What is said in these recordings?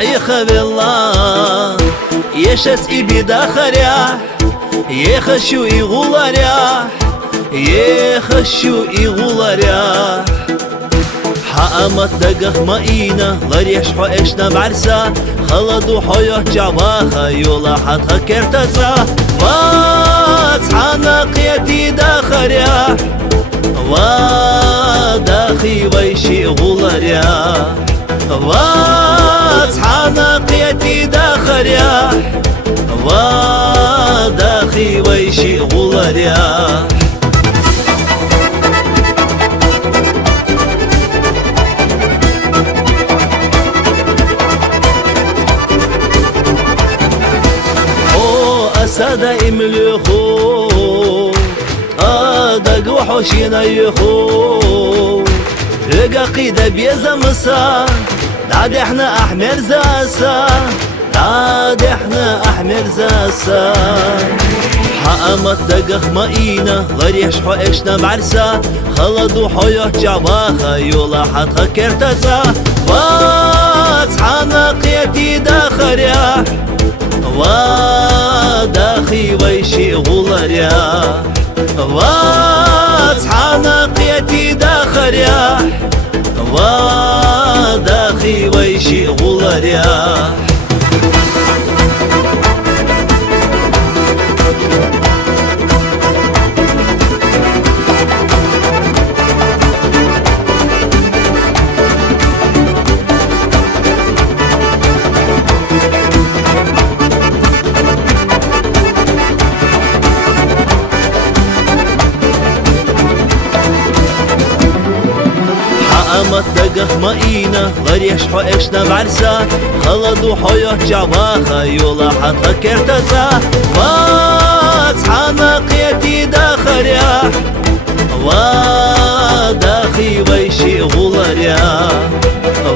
يخب الله يشت إبدا خريح يخشو يغولاريح يخشو يغولاريح حقمت دقخ ماينا لريش حو إشنا بعرسا خلدو حيوه جعباخا يولا حتها كرتزا واصحانا قيتي دا خريح وداخي ويشي غولاريح واصحانا قيتي دا خريح وداخي ويشي غولاريح سادا إمليخو آدق وحوشينا يخو رقا قيدة بيزا مسا داد احنا أحمر زاسا داد احنا أحمر زاسا حقمت دقخ ماينا لريش حو إشنا بعرسا خلدو حيوه جعباخا يولا حتها كرتزا واصحانا قيتي دا خريح وداخي ويشي غولاريح واصحانا قيتي دا خريح وداخي ويشي غولاريح حقمت دقخ ماينا لريش حو إشنا بعرسا خلدو حيوه جعباخا يولا حتها كرتزا واصحانا قيتي دا خريح وداخي ويشي غولاريح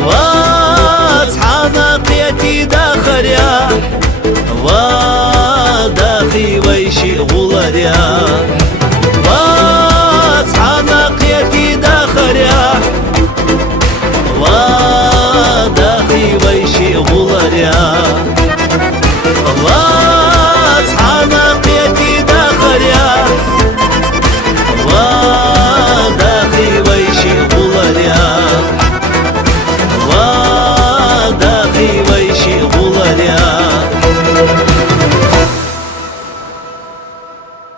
واصحانا قيتي دا خريح وداخي ويشي غولاريح واصحانا قيتي دا خريح وداخي ويشي غولاريح واصحانا قيتي دا خريح وداخي ويشي غولاريح وداخي ويشي غولاريح